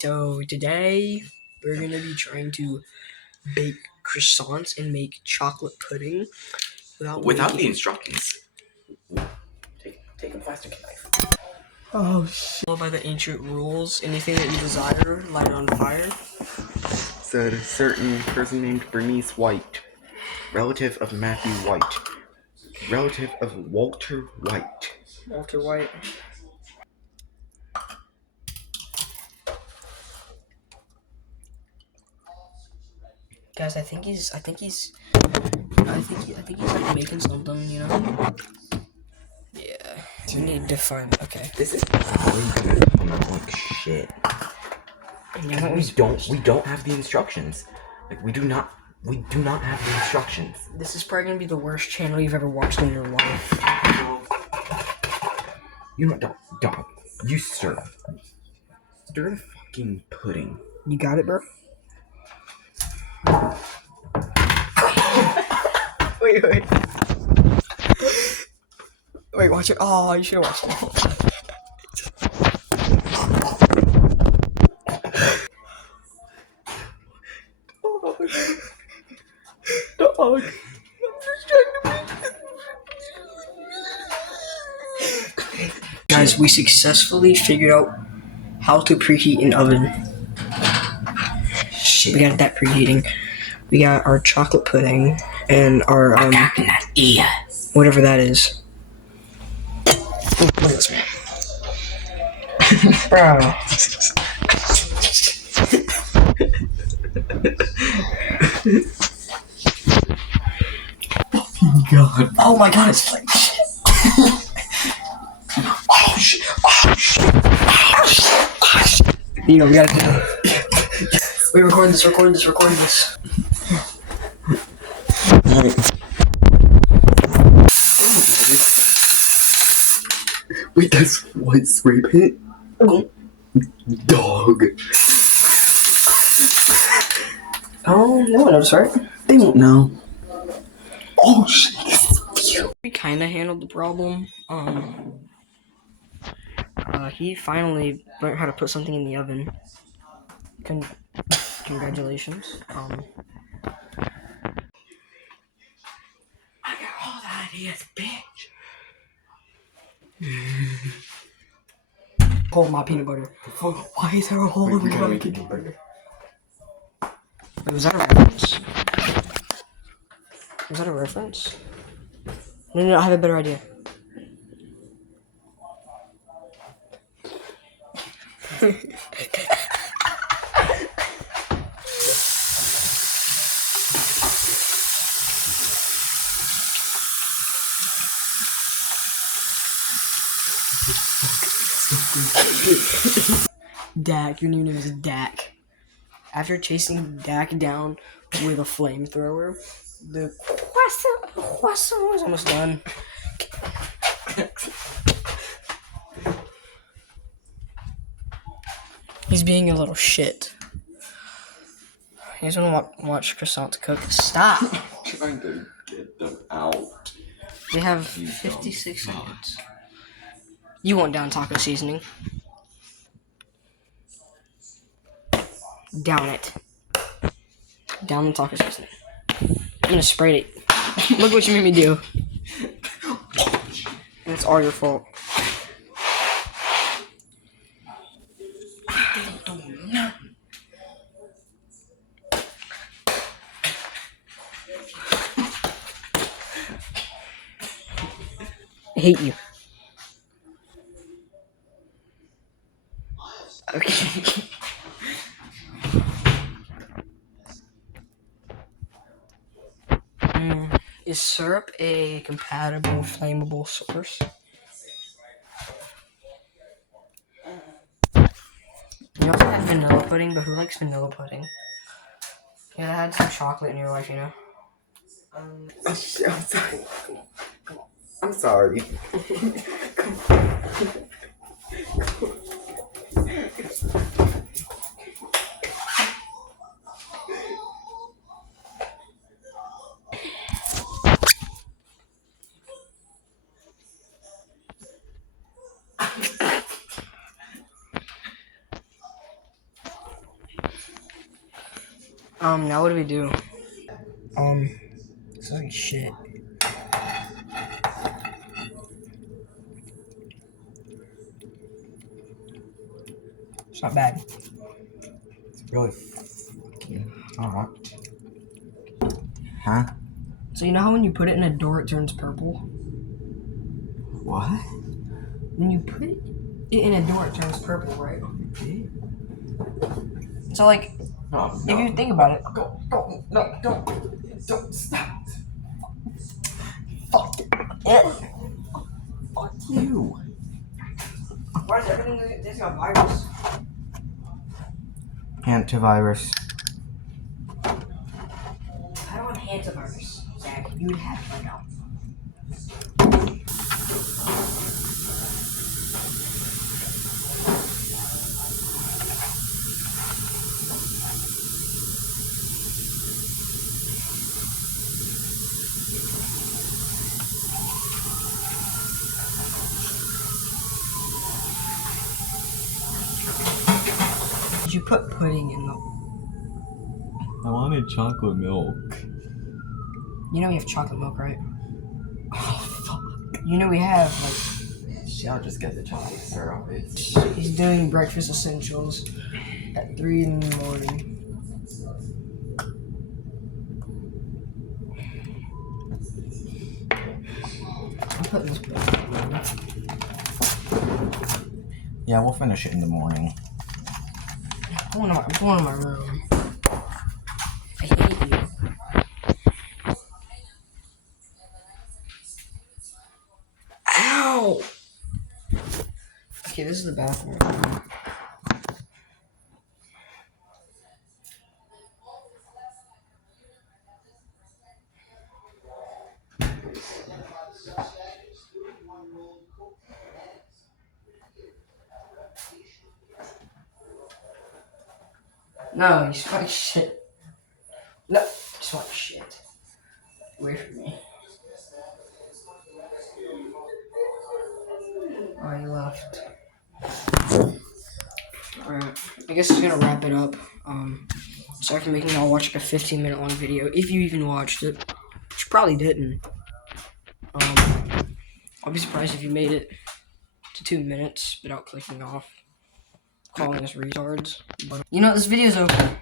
So today we're gonna be trying to bake croissants and make chocolate pudding without the instructions. Take a plastic knife. Oh shit! By the ancient rules, anything that you desire, light it on fire. Said a certain person named Bernice White, relative of Matthew White, relative of Walter White. Walter White. Guys, I think he's like making something, you know? Yeah. You need to find. Okay. This is really gonna look like shit. Yeah, We don't have the instructions. Like we do not have the instructions. This is probably gonna be the worst channel you've ever watched in your life. You know, don't. You stir the fucking pudding. You got it, bro? Wait. Wait, watch it. Oh, you should have watched it. Dog. Guys, we successfully figured out how to preheat an oven. Shit. We got that preheating. We got our chocolate pudding and our whatever that is. Look at this man. Bro. God. Oh my god, it's like shit. Oh shit. You know, we gotta do it. Wait, record this. Wait, that's what spray paint? Dog. Oh, no one knows, right? They won't know. Oh shit. We kinda handled the problem. He finally learned how to put something in the oven. Congratulations. I got all the ideas, bitch. Hold my peanut butter. Why is there a hole in my peanut butter? Wait, was that a reference? Was that a reference? No, I have a better idea. Dak, your new name is Dak. After chasing Dak down with a flamethrower, the croissant was almost done. He's being a little shit. He's gonna watch croissants cook. Stop! Trying to get them out. They have 56 seconds. You want down taco seasoning. Down it. Down the taco seasoning. I'm gonna spray it. Look what you made me do. And it's all your fault. I hate you. Okay. Is syrup a compatible flammable source? You also had vanilla pudding, but who likes vanilla pudding? You gotta add some chocolate in your life, you know? I'm sorry. Come on. I'm sorry. Come on. Now what do we do? This is like shit. It's not bad. It's really fucking hot. Huh? So you know how when you put it in a door, it turns purple? What? When you put it in a door, it turns purple, right? So like, No, if you think about it, don't stop. fuck it. Fuck you. Why is everything that's got virus? Antivirus. I don't have antivirus, Zach. You would have it right now. Did you put pudding in the... I wanted chocolate milk. You know we have chocolate milk, right? Oh, fuck. You know we have, like... See, I'll just get the chocolate syrup. He's doing breakfast essentials at 3 in the morning. I'm putting this back. Yeah, we'll finish it in the morning. I'm going to my room. I hate you. Ow! Okay, this is the bathroom. No, you smell like shit. No, you smell like shit. Away from me. Oh, you left. Alright, I guess it's gonna wrap it up. Sorry for making y'all watch like a 15-minute long video, if you even watched it. Which you probably didn't. I'll be surprised if you made it to 2 minutes without clicking off. Calling us retards. But, you know, this video's over.